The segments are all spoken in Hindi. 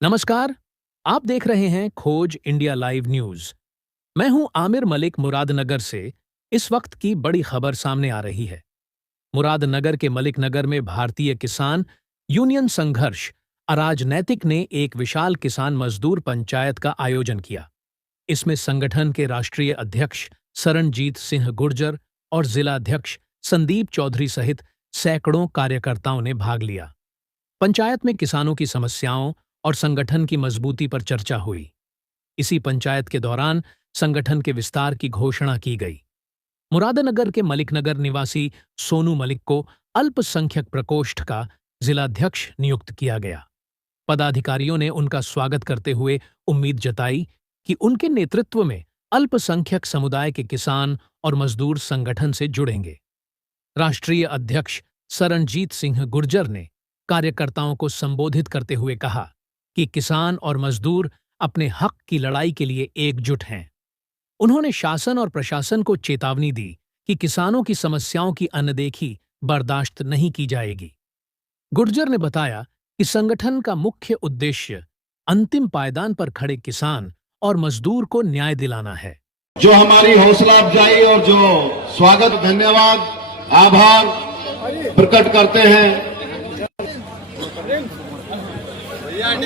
नमस्कार। आप देख रहे हैं खोज इंडिया लाइव न्यूज। मैं हूं आमिर मलिक मुरादनगर से। इस वक्त की बड़ी खबर सामने आ रही है। मुरादनगर के मलिक नगर में भारतीय किसान यूनियन संघर्ष अराजनैतिक ने एक विशाल किसान मजदूर पंचायत का आयोजन किया। इसमें संगठन के राष्ट्रीय अध्यक्ष शरणजीत सिंह गुर्जर और जिलाध्यक्ष संदीप चौधरी सहित सैकड़ों कार्यकर्ताओं ने भाग लिया। पंचायत में किसानों की समस्याओं और संगठन की मजबूती पर चर्चा हुई। इसी पंचायत के दौरान संगठन के विस्तार की घोषणा की गई। मुरादनगर के मलिकनगर निवासी सोनू मलिक को अल्पसंख्यक प्रकोष्ठ का जिलाध्यक्ष नियुक्त किया गया। पदाधिकारियों ने उनका स्वागत करते हुए उम्मीद जताई कि उनके नेतृत्व में अल्पसंख्यक समुदाय के किसान और मजदूर संगठन से जुड़ेंगे। राष्ट्रीय अध्यक्ष शरणजीत सिंह गुर्जर ने कार्यकर्ताओं को संबोधित करते हुए कहा कि किसान और मजदूर अपने हक की लड़ाई के लिए एकजुट हैं। उन्होंने शासन और प्रशासन को चेतावनी दी कि किसानों की समस्याओं की अनदेखी बर्दाश्त नहीं की जाएगी। गुर्जर ने बताया कि संगठन का मुख्य उद्देश्य अंतिम पायदान पर खड़े किसान और मजदूर को न्याय दिलाना है। जो हमारी हौसला अफजाई और जो स्वागत, धन्यवाद, आभार प्रकट करते हैं।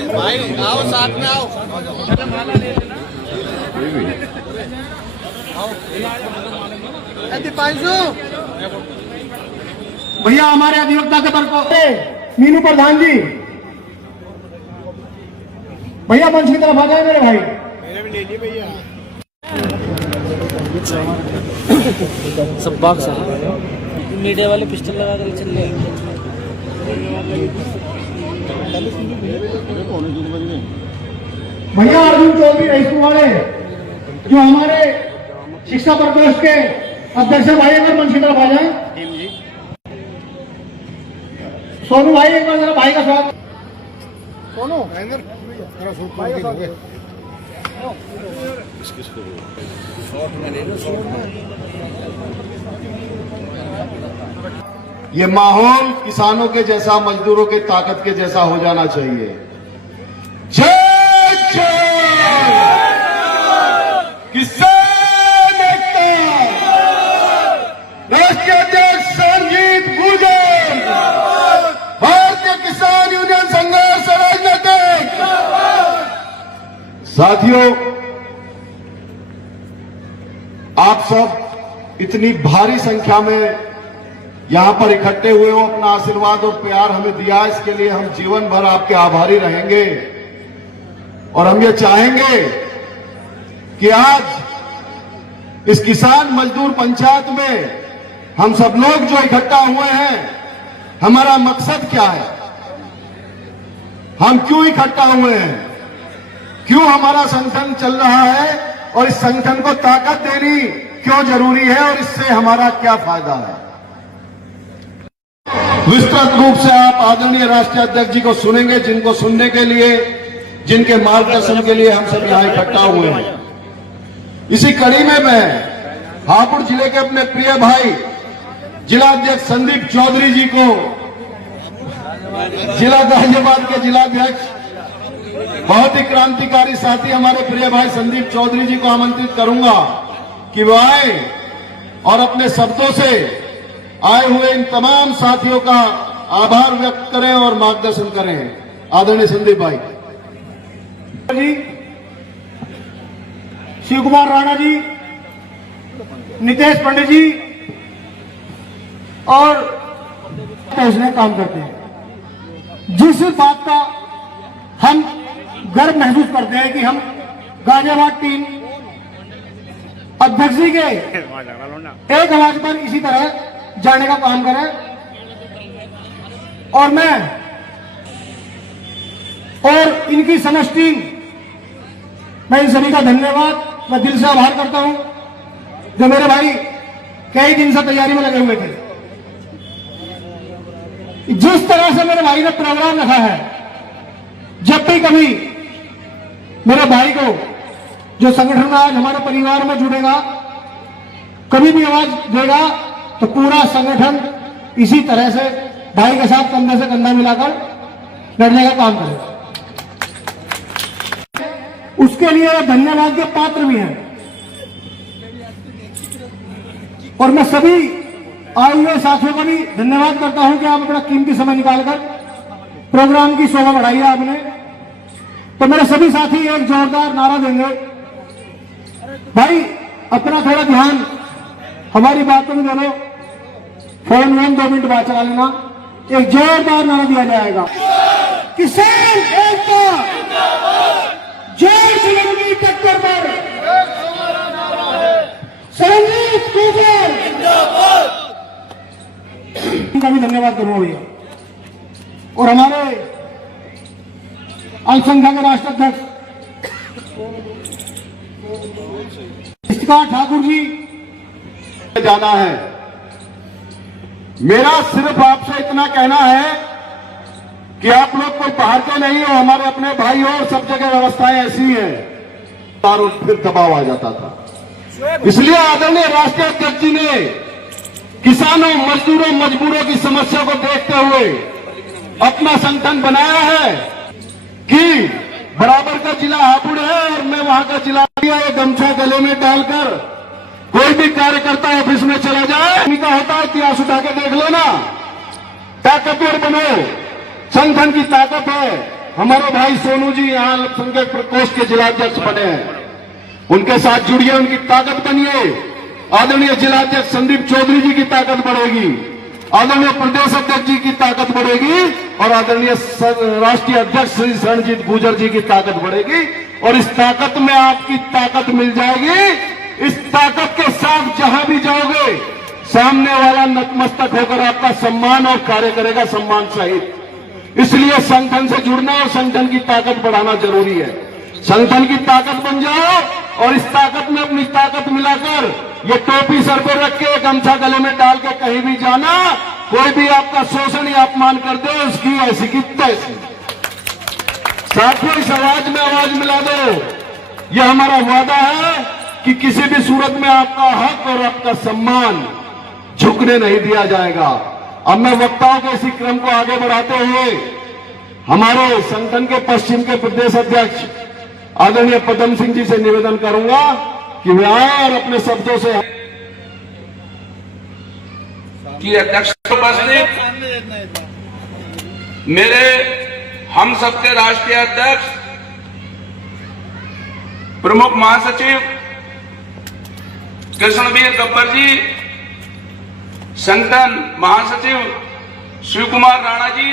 भाई आओ, साथ में आओ। भैया हमारे अधिवक्ता के मीनू प्रधान जी, भैया मंच की तरफ आ जाए मेरे भाई। मेरे भी ले ली भैया। सब बॉक्स है, मीडिया वाले पिस्टल लगा कर चल रहे। भैया अर्जुन चौधरी रईसपुर वाले जो हमारे शिक्षा प्रकोष्ठ के अध्यक्ष भाई, अगर मंच की तरफ आ जाए। सोनू भाई, एक बार जरा भाई का स्वागत। सोनू भाई का स्वागत। ये माहौल किसानों के जैसा, मजदूरों के ताकत के जैसा हो जाना चाहिए। जय जय किसान एकता। राष्ट्रीय अध्यक्ष शरणजीत गुर्जर, भारतीय किसान यूनियन संघर्ष राजनीतिक। साथियों, आप सब इतनी भारी संख्या में यहां पर इकट्ठे हुए हो, अपना आशीर्वाद और प्यार हमें दिया, इसके लिए हम जीवन भर आपके आभारी रहेंगे। और हम ये चाहेंगे कि आज इस किसान मजदूर पंचायत में हम सब लोग जो इकट्ठा हुए हैं, हमारा मकसद क्या है, हम क्यों इकट्ठा हुए हैं, क्यों हमारा संगठन चल रहा है और इस संगठन को ताकत देनी क्यों जरूरी है और इससे हमारा क्या फायदा है। विस्तृत रूप से आप आदरणीय राष्ट्रीय अध्यक्ष जी को सुनेंगे, जिनको सुनने के लिए, जिनके मार्गदर्शन के लिए हम सब यहां इकट्ठा हुए हैं। इसी कड़ी में मैं हापुड़ जिले के अपने प्रिय भाई जिलाध्यक्ष संदीप चौधरी जी को, जिला गाजियाबाद के जिलाध्यक्ष, बहुत ही क्रांतिकारी साथी हमारे प्रिय भाई संदीप चौधरी जी को आमंत्रित करूंगा कि वो आए और अपने शब्दों से आए हुए इन तमाम साथियों का आभार व्यक्त करें और मार्गदर्शन करें। आदरणीय संदीप भाई जी, शिव कुमार राणा जी, नितेश पंडित जी और उसने काम करते हैं। जिस बात का हम गर्व महसूस करते हैं कि हम गाजियाबाद टीम अध्यक्ष जी के एक आवाज पर इसी तरह जाने का काम करें। और मैं और इनकी समष्टि, मैं इन सभी का धन्यवाद, मैं दिल से आभार करता हूं, जो मेरे भाई कई दिन से तैयारी में लगे हुए थे। जिस तरह से मेरे भाई ने प्रोग्राम रखा है, जब भी कभी मेरे भाई को, जो संगठन में आज हमारे परिवार में जुड़ेगा, कभी भी आवाज देगा तो पूरा संगठन इसी तरह से भाई के साथ कंधे से कंधा मिलाकर लड़ने का काम करेगा। उसके लिए धन्यवाद के पात्र भी हैं। और मैं सभी आए हुए साथियों का भी धन्यवाद करता हूं कि आप अपना कीमती समय निकालकर प्रोग्राम की शोभा बढ़ाई है आपने। तो मेरे सभी साथी एक जोरदार नारा देंगे। भाई अपना थोड़ा ध्यान हमारी बातों में दोनों फोन 2 मिनट बाद चला लेना। एक जोरदार नारा दिया जाएगा, किसान एकता जय श्री टक्कर पर संजीत कुमार का भी धन्यवाद करूंगा भैया। और हमारे अल्पसंख्यक के राष्ट्र अध्यक्ष ठाकुर जी जाना है। मेरा सिर्फ आपसे इतना कहना है कि आप लोग कोई बाहर के नहीं हो, हमारे अपने भाई हो, और सब जगह व्यवस्थाएं ऐसी हैं। और फिर दबाव आ जाता था। इसलिए आदरणीय राष्ट्रीय अध्यक्ष जी ने किसानों, मजदूरों, मजबूरों की समस्या को देखते हुए अपना संगठन बनाया है कि बराबर का जिला हापुड़ है और मैं वहां का जिला गमछा गले में डालकर कोई भी कार्यकर्ता ऑफिस में चला जाए का होता है, इतिहास उठा के देख लो ना। ताकतवर बनो, संगठन की ताकत है। हमारे भाई सोनू जी यहां अल्पसंख्यक प्रकोष्ठ के जिलाध्यक्ष बने हैं, उनके साथ जुड़िए, उनकी ताकत बनिए। आदरणीय जिलाध्यक्ष संदीप चौधरी जी की ताकत बढ़ेगी, आदरणीय प्रदेश अध्यक्ष जी की ताकत बढ़ेगी और आदरणीय राष्ट्रीय अध्यक्ष श्री रणजीत गुर्जर जी की ताकत बढ़ेगी। और इस ताकत में आपकी ताकत मिल जाएगी। इस ताकत के साथ जहां भी जाओगे सामने वाला नतमस्तक होकर आपका सम्मान और कार्य करेगा, सम्मान सहित। इसलिए संगठन से जुड़ना और संगठन की ताकत बढ़ाना जरूरी है। संगठन की ताकत बन जाओ और इस ताकत में अपनी ताकत मिलाकर ये टोपी सर पर रख के गमछा गले में डाल के कहीं भी जाना, कोई भी आपका शोषण या अपमान कर दे उसकी ऐसी की तैसी। साथियों, इस आवाज में आवाज मिला दो। यह हमारा वादा है कि किसी भी सूरत में आपका हक और आपका सम्मान झुकने नहीं दिया जाएगा। अब मैं वक्ताओं के इसी क्रम को आगे बढ़ाते हुए हमारे संगठन के पश्चिम के प्रदेश अध्यक्ष आदरणीय पदम सिंह जी से निवेदन करूंगा कि वे आए और अपने शब्दों से की अध्यक्ष उपस्थित मेरे हम सबके राष्ट्रीय अध्यक्ष प्रमुख महासचिव कृष्णवीर गब्बर जी, संगठन महासचिव शिव कुमार राणा जी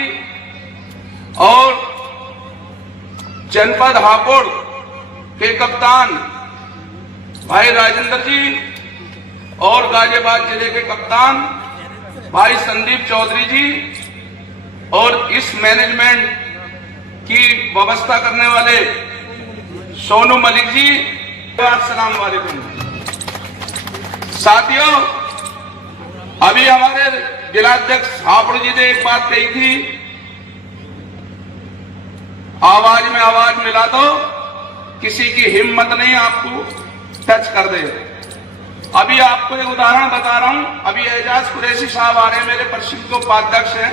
और जनपद हापुड़ के कप्तान भाई राजेंद्र जी और गाजियाबाद जिले के कप्तान भाई संदीप चौधरी जी और इस मैनेजमेंट की व्यवस्था करने वाले सोनू मलिक जी, अस्सलाम वालेकुम। साथियों, अभी हमारे जिलाध्यक्ष हापुड़ जी ने एक बात कही थी, आवाज में आवाज मिला दो, किसी की हिम्मत नहीं आपको टच कर दे। अभी आपको एक उदाहरण बता रहा हूं। अभी एजाज कुरैशी साहब आ रहे हैं, मेरे पश्चिम के उपाध्यक्ष हैं।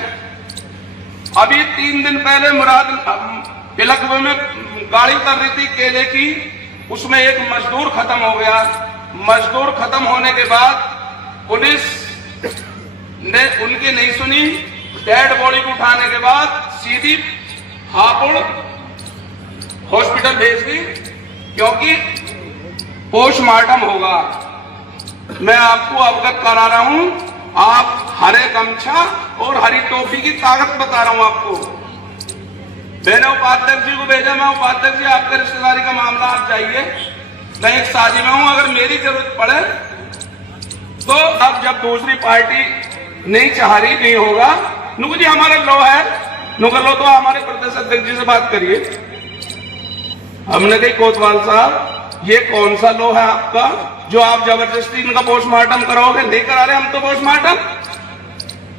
अभी 3 दिन पहले मुराद इलाके में गाड़ी उतर रही थी केले की, उसमें एक मजदूर खत्म हो गया। मजदूर खत्म होने के बाद पुलिस ने उनकी नहीं सुनी, डेड बॉडी को उठाने के बाद सीधी हापुड़ हॉस्पिटल भेज दी, क्योंकि पोस्टमार्टम होगा। मैं आपको अवगत करा रहा हूं, आप हरे गमछा और हरी टोपी की ताकत बता रहा हूं आपको। मैंने उपाध्यक्ष जी को भेजा, मैं उपाध्यक्ष जी आपके रिश्तेदारी का मामला आप जाइए, मैं एक शादी में हूं, अगर मेरी जरूरत पड़े तो अब जब दूसरी पार्टी नहीं चाह रही नहीं होगा, नुकु जी हमारा लो है, नुकर लो तो हमारे प्रदेश अध्यक्ष जी से बात करिए। हमने कही कोतवाल साहब ये कौन सा लो है आपका जो आप जबरदस्ती इनका पोस्टमार्टम कराओगे? नहीं करा रहे हम तो पोस्टमार्टम।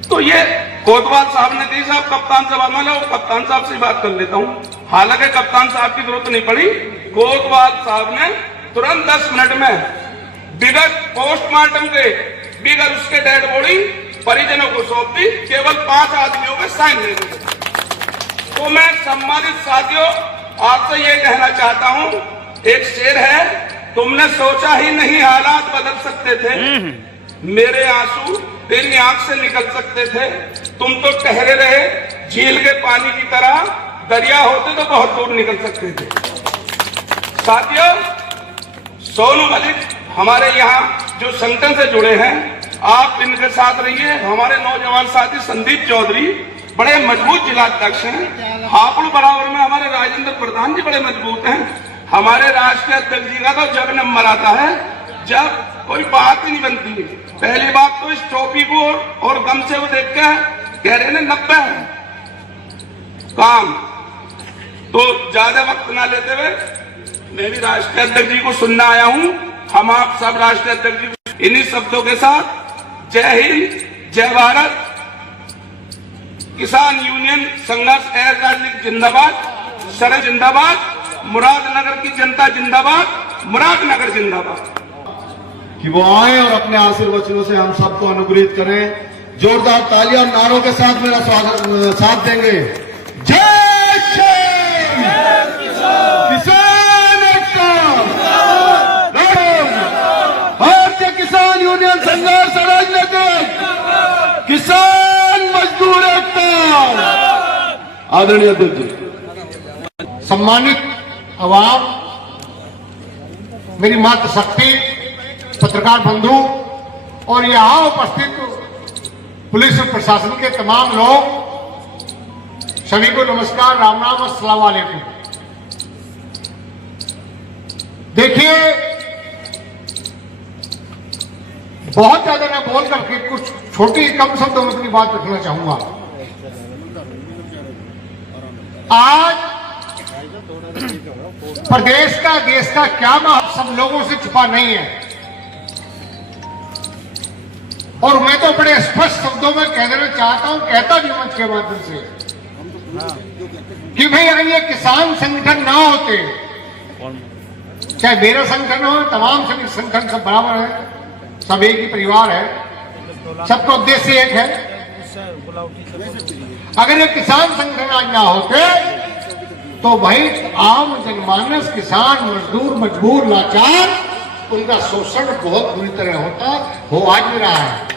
तो ये कोतवाल साहब ने कही साहब कप्तान साहब मान लो, कप्तान साहब से बात कर लेता हूं। हालांकि कप्तान साहब की जरूरत नहीं पड़ी, कोतवाल साहब ने तुरंत 10 मिनट में बिगड़ पोस्टमार्टम के बिगड़ उसके डेड बॉडी परिजनों को सौंप दी, केवल 5 आदमियों के साइन दे दिए। तो मैं सम्मानित साथियों आपसे ये कहना चाहता हूं एक शेर है, तुमने सोचा ही नहीं हालात बदल सकते थे, मेरे आंसू तेरी आंख से निकल सकते थे, तुम तो ठहरे रहे झील के पानी की तरह, दरिया होते तो बहुत दूर निकल सकते थे। साथियों, सोनू मलिक हमारे यहाँ जो संगठन से जुड़े हैं, आप इनके साथ रहिए। हमारे नौजवान साथी संदीप चौधरी बड़े मजबूत जिलाध्यक्ष हैं। हापुड़ बराबर में हमारे राजेंद्र प्रधान जी बड़े मजबूत हैं। हमारे राष्ट्रीय अध्यक्ष जी का तो जब नंबर आता है जब कोई बात ही नहीं बनती। पहली बात तो इस टोपी को और गमछे को देख के कह रहे हैं 90 है काम। तो ज्यादा वक्त ना लेते हुए मैं भी राष्ट्रीय अध्यक्ष जी को सुनना आया हूं। हम आप सब राष्ट्रीय अध्यक्ष जी को इन्हीं शब्दों के साथ जय हिंद, जय भारत, किसान यूनियन संघर्ष आजाद जिंदाबाद, शरद जिंदाबाद, मुरादनगर की जनता जिंदाबाद, मुरादनगर जिंदाबाद। कि वो आए और अपने आशीर्वचनों से हम सबको अनुग्रहित करें। जोरदार तालियां और नारों के साथ मेरा स्वागत साथ देंगे। जय श्री किसान एकता, भारतीय किसान यूनियन संघर्ष राजनीतिक, किसान मजदूर एकता। आदरणीय अध्यक्ष जी, सम्मानित अवाम, मेरी मातृशक्ति, पत्रकार बंधु और यहाँ उपस्थित पुलिस और प्रशासन के तमाम लोग, सभी को नमस्कार, राम राम, अस्सलाम वालेकुम। देखिए, बहुत ज्यादा ना बोल करके कुछ छोटी कम शब्दों में अपनी बात रखना चाहूंगा। आज प्रदेश का, देश का क्या सब लोगों से छुपा नहीं है और मैं तो बड़े स्पष्ट शब्दों में कह देना चाहता हूं, कहता भी मंच के माध्यम से, कि भाई अगर ये किसान संगठन ना होते, चाहे मेरा संगठन हो, तमाम सभी संगठन सब बराबर है, सब एक ही परिवार है, सबका उद्देश्य एक है। अगर ये किसान संगठन आज ना होते तो भाई आम जनमानस, किसान, मजदूर, मजबूर, लाचार, उनका शोषण बहुत बुरी तरह होता, हो आज भी रहा है।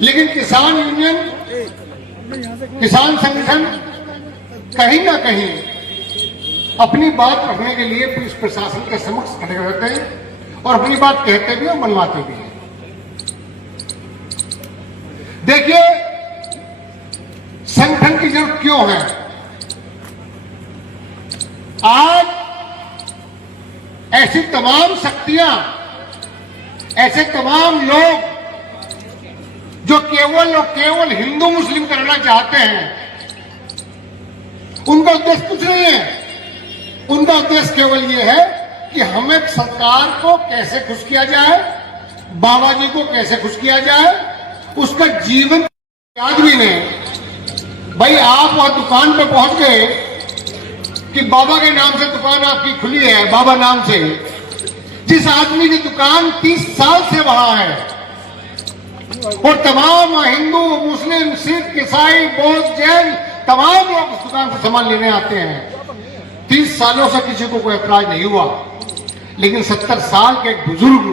लेकिन किसान यूनियन, किसान संगठन कहीं ना कहीं अपनी बात रखने के लिए पुलिस प्रशासन के समक्ष खड़े रहते हैं और अपनी बात कहते भी और मनवाते भी हैं। देखिए, संगठन की जरूरत क्यों है? आज ऐसी तमाम शक्तियां, ऐसे तमाम लोग जो केवल और केवल हिंदू मुस्लिम करना चाहते हैं, उनका उद्देश्य कुछ नहीं है। उनका उद्देश्य केवल ये है कि हमें सरकार को कैसे खुश किया जाए, बाबा जी को कैसे खुश किया जाए, उसका जीवन याद भी नहीं। भाई आप वहां दुकान पे पहुंच गए कि बाबा के नाम से दुकान आपकी खुली है, बाबा नाम से, जिस आदमी की दुकान 30 साल से वहां है और तमाम हिंदू, मुस्लिम, सिख, ईसाई, बौद्ध, जैन तमाम लोग उस दुकान से सामान लेने आते हैं। 30 सालों से किसी को कोई ऐतराज नहीं हुआ। लेकिन 70 साल के एक बुजुर्ग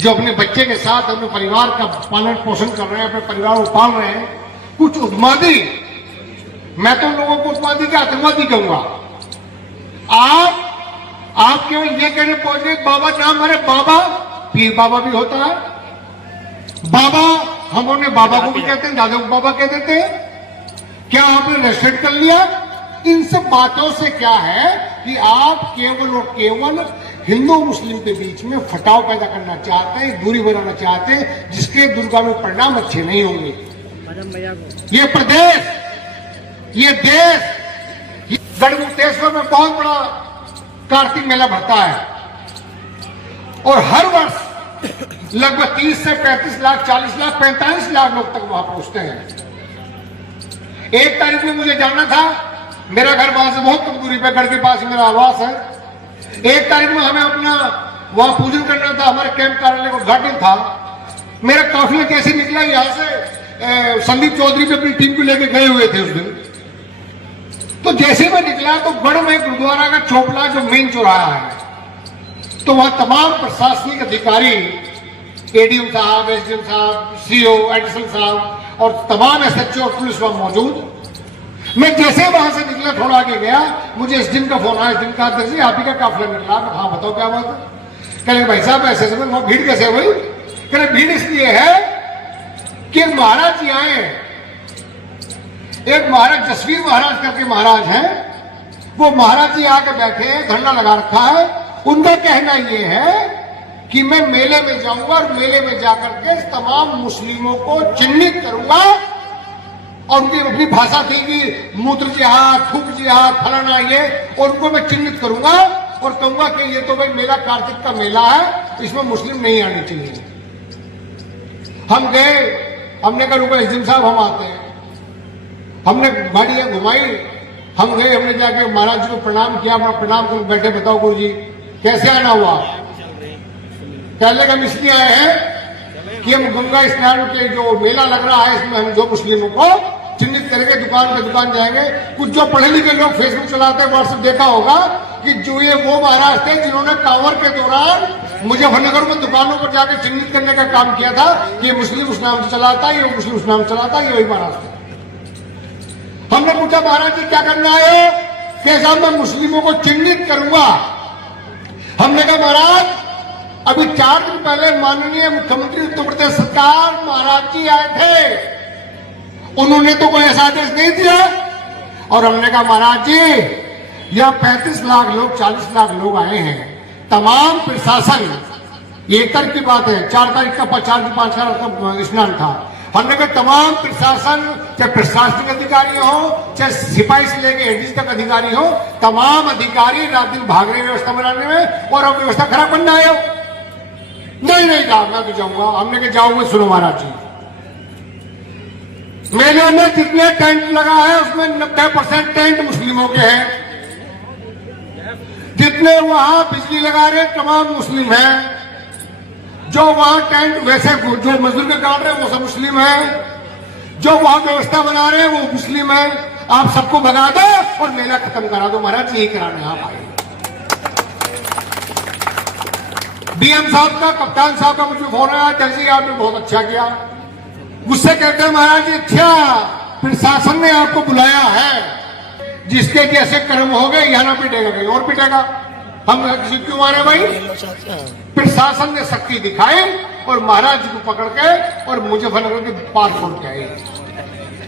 जो अपने बच्चे के साथ अपने परिवार का पालन पोषण कर रहे हैं, अपने परिवार को पाल रहे हैं, कुछ उन्मादी, मैं तो लोगों को उन्मादी का आतंकवादी कहूंगा। आप केवल ये कहने पहुंचे बाबा नाम, अरे बाबा पीर बाबा भी होता है, बाबा हम उन्हें बाबा को भी कहते हैं, दादा को बाबा कह देते हैं। क्या आपने रेस्ट्रिक्ट कर लिया? इन सब बातों से क्या है कि आप केवल और केवल हिंदू मुस्लिम के बीच में फटाव पैदा करना चाहते हैं, दूरी बनाना चाहते हैं, जिसके दुर्गामी परिणाम अच्छे नहीं होंगे। ये प्रदेश, ये देश, गढ़मुक्तेश्वर में बहुत बड़ा कार्तिक मेला भरता है और हर वर्ष लगभग 30 से 35 लाख, 40 लाख, 45 लाख लोग तक वहां पहुंचते हैं। 1 तारीख में मुझे जाना था, मेरा घर वहां से बहुत कम दूरी पे, घर के पास ही मेरा आवास है। 1 तारीख में हमें अपना वहां पूजन करना था, हमारे कैंप कार्यालय का उद्घाटन था। मेरा काफिला कैसे निकला, यहां से संदीप चौधरी भी अपनी टीम को लेकर गए हुए थे उस दिन। तो जैसे मैं निकला तो गढ़ में गुरुद्वारा का चौपला जो मेन चौराहा है, तो वहां तमाम प्रशासनिक अधिकारी, एडीएम साहब, एसडीएम साहब, सीओ, एडिशनल साहब और तमाम एसएचओ और पुलिस वहां मौजूद। मैं जैसे वहां से निकला, थोड़ा आगे गया, मुझे एसडीएम का फोन आया। एसडीएम कहा, दर्जी आप ही का काफिला निकला। हाँ बताओ क्या बात है। कह रहे भाई साहब ऐसे समय वहां भीड़ कैसे हुई? कह रहे भीड़ इसलिए है कि महाराज जी आए। एक महाराज जसवीर महाराज करके महाराज हैं, वो महाराज जी आके बैठे हैं, धरना लगा रखा है। उनका कहना यह है कि मैं मेले में जाऊंगा और मेले में जाकर के तमाम मुस्लिमों को चिन्हित करूंगा। और उनकी अपनी भाषा थी कि मूत्र जिहाद, थूक जिहाद, फलाना ये, और उनको मैं चिन्हित करूंगा और कहूंगा कि ये तो भाई मेरा कार्तिक का मेला है, इसमें मुस्लिम नहीं आने चाहिए। हम गए, हमने कहा रुको एसडीएम साहब हम आते हैं। हमने गाड़ियां घुमाई, हम गए, हमने जाके महाराज जी को प्रणाम किया। प्रणाम कर बैठे, बताओ गुरु जी कैसे आना हुआ? पहले हम इसलिए आए हैं कि हम गंगा स्नान के जो मेला लग रहा है इसमें हम जो मुस्लिमों को चिन्हित करके दुकान पे दुकान जाएंगे। कुछ जो पढ़े लिखे लोग फेसबुक चलाते हैं, व्हाट्सएप देखा होगा कि जो ये वो महाराज थे जिन्होंने कांवर के दौरान मुजफ्फरनगर में दुकानों पर जाकर चिन्हित करने का काम किया था कि ये मुस्लिम उस नाम से चलाता है, ये मुस्लिम उस नाम से चलाता है, ये वही महाराज थे। हमने पूछा महाराज जी क्या करना है? कि साहब मैं मुस्लिमों को चिन्हित करूंगा। हमने कहा महाराज अभी 4 दिन पहले माननीय मुख्यमंत्री उत्तर प्रदेश सरकार महाराज जी आए थे, उन्होंने तो कोई ऐसा आदेश नहीं दिया। और हमने कहा महाराज जी यह 35 लाख लोग, 40 लाख लोग आए हैं, तमाम प्रशासन, ये एकड़ की बात है, 4 तारीख का 5 का स्नान था। हमने कहा तमाम प्रशासन, चाहे प्रशासनिक अधिकारी हो, चाहे सिपाही से लेके एडीसी तक अधिकारी हो, तमाम अधिकारी रात दिन भाग रहे व्यवस्था बनाने में और अब व्यवस्था खराब करना आए हो। नहीं जाओ, मैं तो जाऊंगा। हमने कहा जाओगे, सुनो महाराज जी, मेले में जितने टेंट लगा है उसमें 90% टेंट मुस्लिमों के हैं। जितने वहां बिजली लगा रहे तमाम मुस्लिम हैं। जो वहां टेंट वैसे जो मजदूर के काट रहे हैं वो सब मुस्लिम है। जो वहां व्यवस्था बना रहे हैं वो मुस्लिम है। आप सबको भगा दो और मेला खत्म करा दो। महाराज यही कराने आप आए। डीएम साहब का, कप्तान साहब का मुझे फोन आया, दर्जी आपने बहुत अच्छा किया। मुझसे कहते हैं महाराज जी अच्छा प्रशासन ने आपको बुलाया है, जिसके जैसे कर्म हो गए यहाँ ना पिटेगा कहीं और पिटेगा। हम किसी क्यों मारे भाई? प्रशासन ने शक्ति दिखाई और महाराज जी को पकड़ के और मुजफ्फरनगर के पार छोड़ के आए।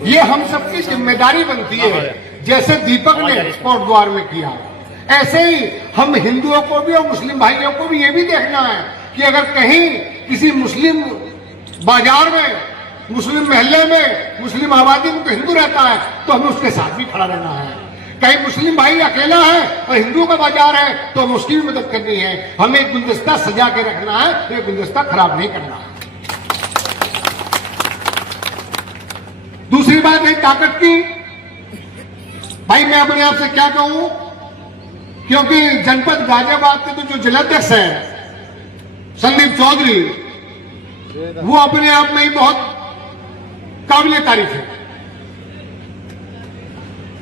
ये हम सबकी जिम्मेदारी बनती है। जैसे दीपक ने स्पोर्ट द्वार में किया, ऐसे ही हम हिंदुओं को भी और मुस्लिम भाइयों को भी ये भी देखना है कि अगर कहीं किसी मुस्लिम बाजार में, मुस्लिम मोहल्ले में, मुस्लिम आबादी में तो हिंदू रहता है तो हमें उसके साथ भी खड़ा रहना है। कहीं मुस्लिम भाई अकेला है और हिंदुओं का बाजार है तो हमें उसकी भी मदद करनी है। हमें एक गुलदस्ता सजा के रखना है, तो ये गुलदस्ता खराब नहीं करना है। दूसरी बात है ताकत की। भाई मैं अपने आप से क्या कहूं, क्योंकि जनपद गाजियाबाद के तो जो जिलाध्यक्ष है संदीप चौधरी, वो अपने आप में ही बहुत काबिले तारीफ है।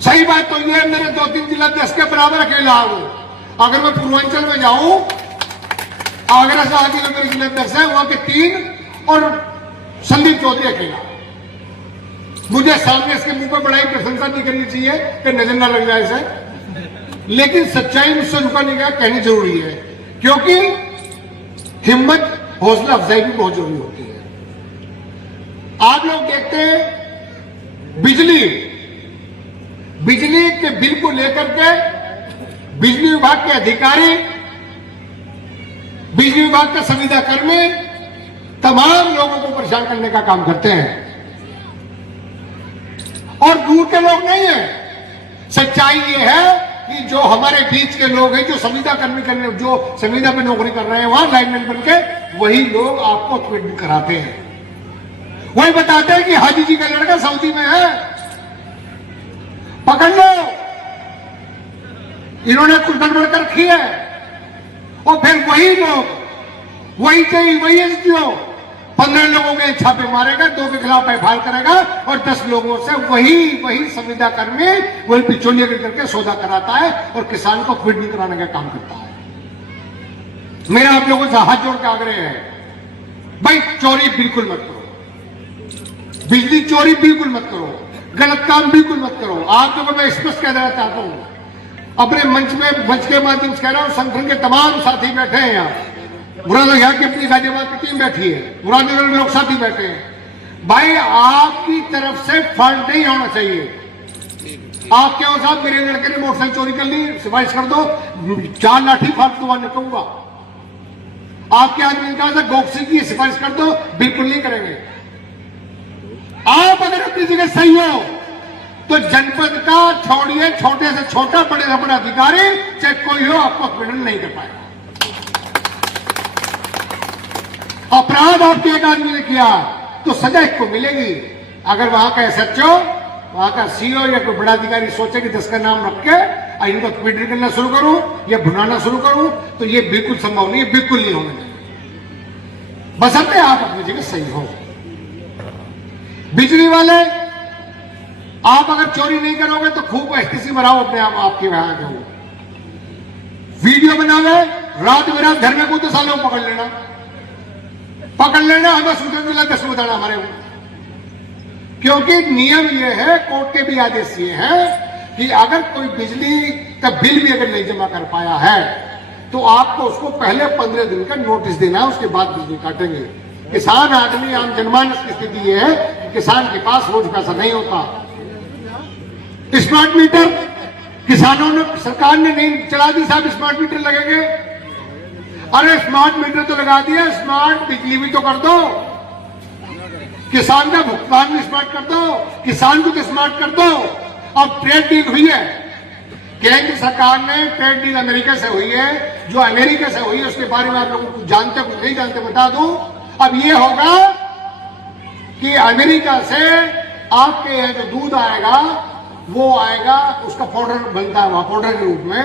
सही बात तो यह है मेरे 2-3 जिलाध्यक्ष के बराबर अकेला हूं। अगर मैं पूर्वांचल में जाऊं, आगरा से आगे जो मेरे जिलाध्यक्ष है वहां के 3 और संदीप चौधरी अकेला। मुझे सामने इसके मुंह पर बड़ाई प्रशंसा नहीं करनी चाहिए कि नजर ना लग जाए इसे, लेकिन सच्चाई मुझसे रुका नहीं गया, कहनी जरूरी है। क्योंकि हिम्मत, हौसला अफजाई भी बहुत जरूरी होती है। आप लोग देखते हैं बिजली के बिल को लेकर के बिजली विभाग के अधिकारी, बिजली विभाग के संविदा कर्मी तमाम लोगों को परेशान करने का काम करते हैं और दूर के लोग नहीं है। सच्चाई ये है कि जो हमारे बीच के लोग हैं, जो संविदा कर्मी करने, जो संविदा पे नौकरी कर रहे हैं वहां लाइनमैन बन के, वही लोग आपको ट्वीट कराते हैं। वही बताते हैं कि हाजी जी का लड़का सऊदी में है, पकड़ लो, इन्होंने कुछ गड़बड़ कर रखी है। और फिर वही लोग, वही एसडीओ 15 लोगों के छापे मारेगा, 2 के खिलाफ एफआईआर करेगा और 10 लोगों से वही संविदा कर्मी वही पिछोलिया करके सौदा कराता है और किसान को क्विट नहीं कराने का काम करता है। मेरा आप लोगों से हाथ जोड़ के आग्रह है, भाई चोरी बिल्कुल मत करो, बिजली चोरी बिल्कुल मत करो, गलत काम बिल्कुल मत करो। आप लोगों को मैं स्पष्ट कह देना चाहता हूं, अपने मंच के माध्यम से कह रहा हूं, संगठन के तमाम साथी बैठे हैं यहाँ, मुरादाबाद की अपनी गाजियाबाद की टीम बैठी है, मुरादाबाद में लोग साथी बैठे हैं। भाई आपकी तरफ से फंड नहीं होना चाहिए। आप क्या हो साहब, मेरे लड़के ने मोटरसाइकिल चोरी कर ली, सिफारिश कर दो, 4 लाठी फाड़ दो, कहूंगा। आपके आदमी ने कहा था गोक्सी की सिफारिश कर दो, बिल्कुल नहीं करेंगे। आप अगर अपनी जगह सही हो तो जनपद का छोड़िए, छोटे से छोटा, बड़े से बड़ा अधिकारी चाहे कोई हो, आपको अपील नहीं कर पाएगा। अपराध आपके एक आदमी ने किया तो सजा इसको मिलेगी। अगर वहां का एसएचओ, वहां का सीओ या कोई बड़ा अधिकारी सोचे कि 10 का नाम रख के इनको क्विट करना शुरू करूं या भुनाना शुरू करूं, तो ये बिल्कुल संभव नहीं है, बिल्कुल नहीं होने देंगे, बशर्ते आप अपनी जगह सही हो। बिजली वाले, आप अगर चोरी नहीं करोगे तो खूब एसटीसी बनाओ अपने आप, आपके वहां के वीडियो बनावे, रात में रात घर में कूदे सालों पकड़ लेना, हमें सूचना मिला 10 बताना हमारे को। क्योंकि नियम यह है, कोर्ट के भी आदेश ये है कि अगर कोई बिजली का बिल भी अगर नहीं जमा कर पाया है तो आपको उसको पहले 15 दिन का नोटिस देना है, उसके बाद बिजली काटेंगे। किसान आदमी, आम जनमानस की स्थिति यह है कि किसान के पास रोज पैसा नहीं होता। स्मार्ट मीटर किसानों ने, सरकार ने नहीं चला दी साहब, स्मार्ट मीटर लगेंगे। अरे स्मार्ट मीटर तो लगा दिया, स्मार्ट बिजली भी तो कर दो, किसान का भुगतान भी स्मार्ट कर दो, किसान को तो स्मार्ट कर दो। अब ट्रेड डील हुई है, केंद्र सरकार ने ट्रेड डील अमेरिका से हुई है, जो अमेरिका से हुई है उसके बारे में आप लोग कुछ जानते कुछ नहीं जानते बता दूं। अब ये होगा कि अमेरिका से आपके यहाँ जो दूध आएगा वो आएगा, उसका पाउडर बनता है वहां पाउडर के रूप में,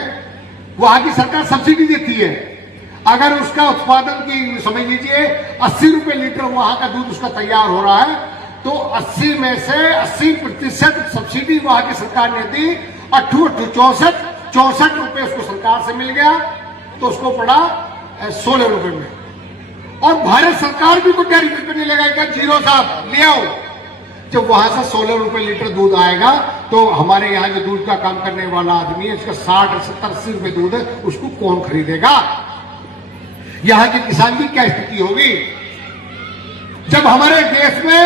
वहां की सरकार सब्सिडी देती है। अगर उसका उत्पादन की समझ लीजिए 80 रुपए लीटर वहां का दूध उसका तैयार हो रहा है, तो 80 में से 80% सब्सिडी वहां की सरकार ने दी, 64 रुपए उसको सरकार से मिल गया, तो उसको पड़ा 16 रुपए में। और भारत सरकार भी कोई टैरिफ पे नहीं लगाएगा, जीरो साहब ले आओ। जब वहां से 16 रुपए लीटर दूध आएगा तो हमारे यहाँ जो दूध का काम करने वाला आदमी है, उसका 60, 70, 80 रुपए दूध है, उसको कौन खरीदेगा? यहां के किसान की क्या स्थिति होगी? जब हमारे देश में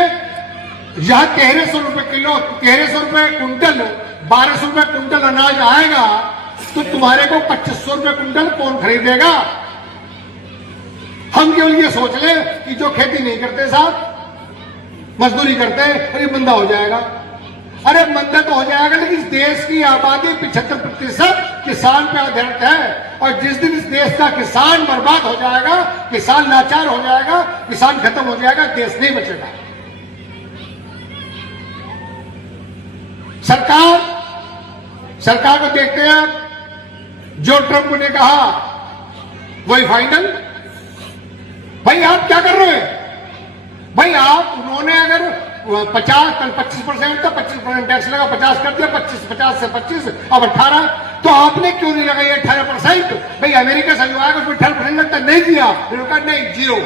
यहां 1300 रुपए किलो, 1300 रुपए कुंटल, 1200 रुपए कुंटल अनाज आएगा, तो तुम्हारे को 2500 रुपए कुंटल कौन खरीदेगा? हम केवल ये सोच ले कि जो खेती नहीं करते साहब, मजदूरी करते हैं, अरे मंदा हो जाएगा। अरे मंदा तो हो जाएगा, लेकिन इस देश की आबादी 75% किसान पे आधारित है, और जिस दिन इस देश का किसान बर्बाद हो जाएगा, किसान लाचार हो जाएगा, किसान खत्म हो जाएगा, देश नहीं बचेगा। सरकार को देखते हैं आप, जो ट्रंप ने कहा वही फाइनल। भाई आप क्या कर रहे हैं? भाई आप, उन्होंने अगर 25% था, 25% टैक्स लगा, 50 कर दिया, 50 से 25, अब 18, तो आपने क्यों नहीं लगाई 18%? भाई अमेरिका से जो आएगा उसमें 18% लगता, नहीं दिया, फिर कहा नहीं, 0।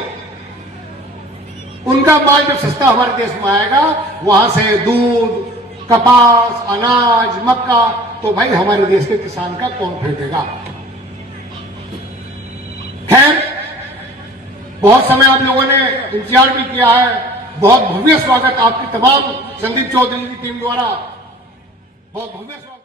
उनका माल जब सस्ता हमारे देश में आएगा, वहां से दूध, कपास, अनाज, मक्का, तो भाई हमारे देश के किसान का कौन खरीदेगा? खैर, बहुत समय आप लोगों ने इंतजार भी किया है। बहुत भव्य स्वागत आपकी तमाम संदीप चौधरी की टीम द्वारा, बहुत भव्य स्वागत।